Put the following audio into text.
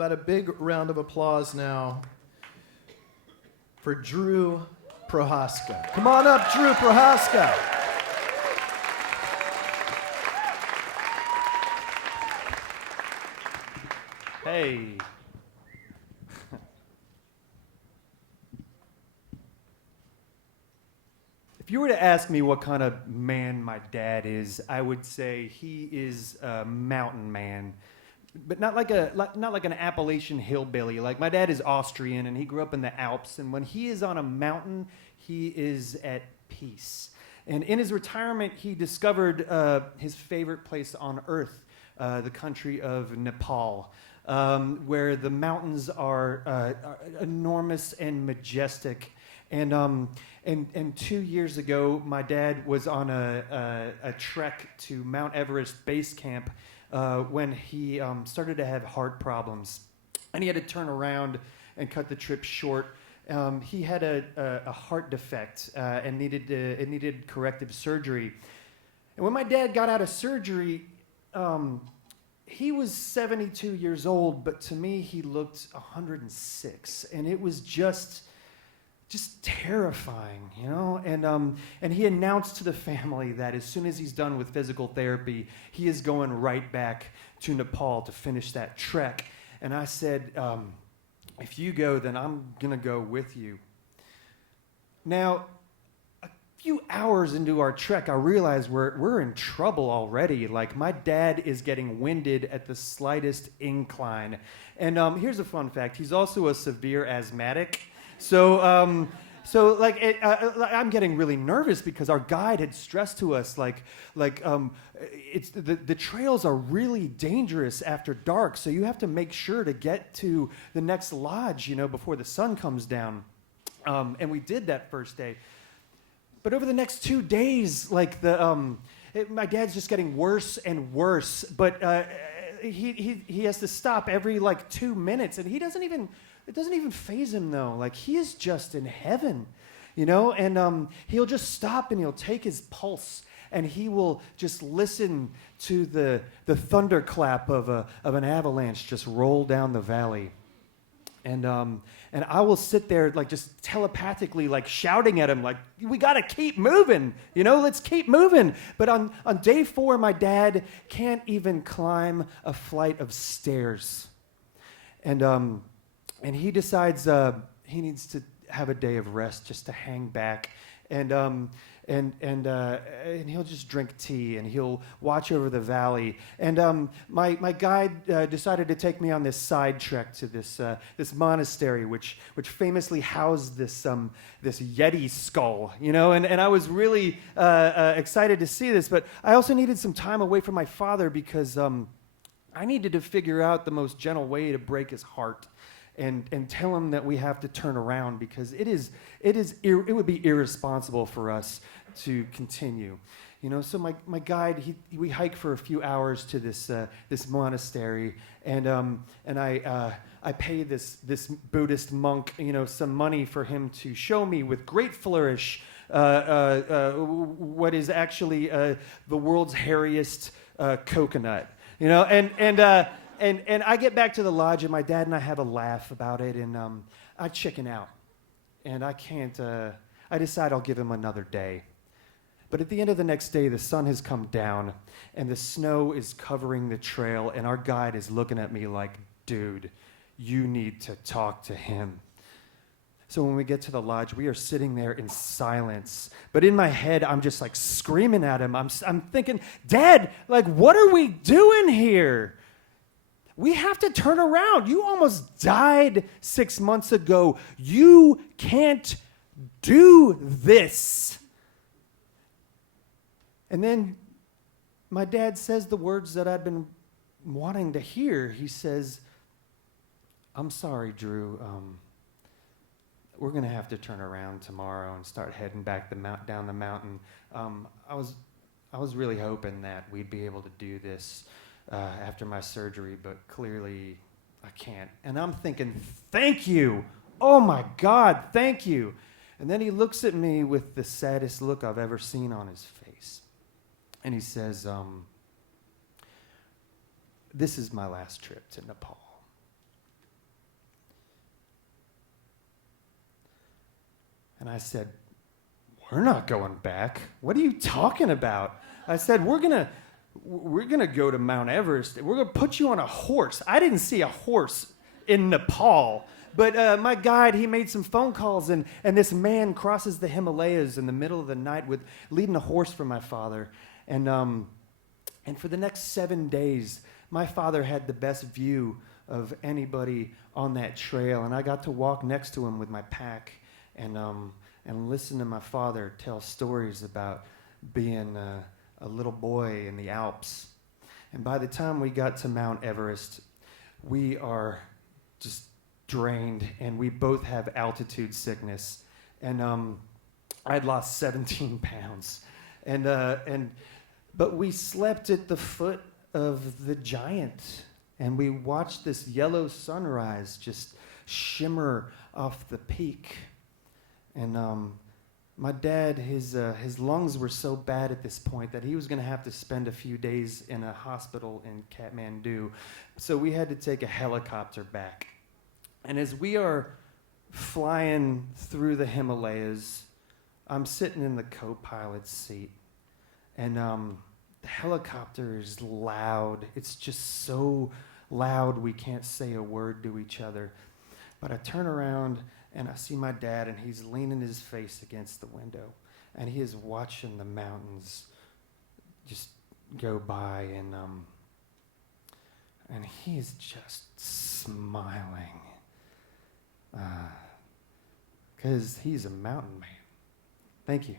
about a big round of applause now for Drew Prochaska. Come on up, Drew Prochaska. Hey. If you were to ask me what kind of man my dad is, I would say he is a mountain man. But not like an Appalachian hillbilly. Like, my dad is Austrian and he grew up in the Alps, and when he is on a mountain, he is at peace. And in his retirement, he discovered his favorite place on earth, the country of Nepal, where the mountains are enormous and majestic. And 2 years ago, my dad was on a trek to Mount Everest Base Camp when he started to have heart problems, and he had to turn around and cut the trip short. He had a heart defect and it needed corrective surgery. And when my dad got out of surgery, he was 72 years old, but to me he looked 106, and it was just terrifying, you know? And he announced to the family that as soon as he's done with physical therapy, he is going right back to Nepal to finish that trek. And I said, if you go, then I'm gonna go with you. Now, a few hours into our trek, I realized we're in trouble already. Like, my dad is getting winded at the slightest incline. And here's a fun fact. He's also a severe asthmatic. So I'm getting really nervous because our guide had stressed to us it's the trails are really dangerous after dark, so you have to make sure to get to the next lodge, you know, before the sun comes down. And we did that first day. But over the next 2 days, my dad's just getting worse and worse. But he has to stop every 2 minutes, and it doesn't even faze him, though. Like, he is just in heaven, you know? And he'll just stop and he'll take his pulse, and he will just listen to the thunderclap of an avalanche just roll down the valley. And I will sit there, just telepathically, shouting at him, we gotta keep moving, you know, let's keep moving. But on day 4, my dad can't even climb a flight of stairs. And he decides he needs to have a day of rest, just to hang back, and he'll just drink tea and he'll watch over the valley. And my guide decided to take me on this side trek to this monastery, which famously housed this Yeti skull, you know. And I was really excited to see this, but I also needed some time away from my father because I needed to figure out the most gentle way to break his heart. And tell him that we have to turn around because it would be irresponsible for us to continue, you know. So my guide, we hike for a few hours to this monastery, and I pay this Buddhist monk, you know, some money for him to show me with great flourish what is actually the world's hairiest coconut, you know, And I get back to the lodge, and my dad and I have a laugh about it, and I chicken out. And I can't, I decide I'll give him another day. But at the end of the next day, the sun has come down, and the snow is covering the trail, and our guide is looking at me like, dude, you need to talk to him. So when we get to the lodge, we are sitting there in silence. But in my head, I'm just screaming at him. I'm thinking, Dad, what are we doing here? We have to turn around. You almost died 6 months ago. You can't do this. And then my dad says the words that I've been wanting to hear. He says, I'm sorry, Drew. We're going to have to turn around tomorrow and start heading back down the mountain. I was really hoping that we'd be able to do this after my surgery, but clearly I can't. And I'm thinking, thank you. Oh my God, thank you. And then he looks at me with the saddest look I've ever seen on his face. And he says, this is my last trip to Nepal. I said, we're not going back. What are you talking about? I said, we're gonna go to Mount Everest. We're gonna put you on a horse. I didn't see a horse in Nepal, but my guide, he made some phone calls, and this man crosses the Himalayas in the middle of the night leading a horse for my father. And for the next 7 days, my father had the best view of anybody on that trail, and I got to walk next to him with my pack and listen to my father tell stories about being a little boy in the Alps. And by the time we got to Mount Everest, we are just drained, and we both have altitude sickness. And I'd lost 17 pounds. But we slept at the foot of the giant, and we watched this yellow sunrise just shimmer off the peak. And my dad, his lungs were so bad at this point that he was going to have to spend a few days in a hospital in Kathmandu. So we had to take a helicopter back. And as we are flying through the Himalayas, I'm sitting in the co-pilot's seat. And the helicopter is loud. It's just so loud we can't say a word to each other. But I turn around and I see my dad, and he's leaning his face against the window, and he is watching the mountains just go by, and he is just smiling, because he's a mountain man. Thank you.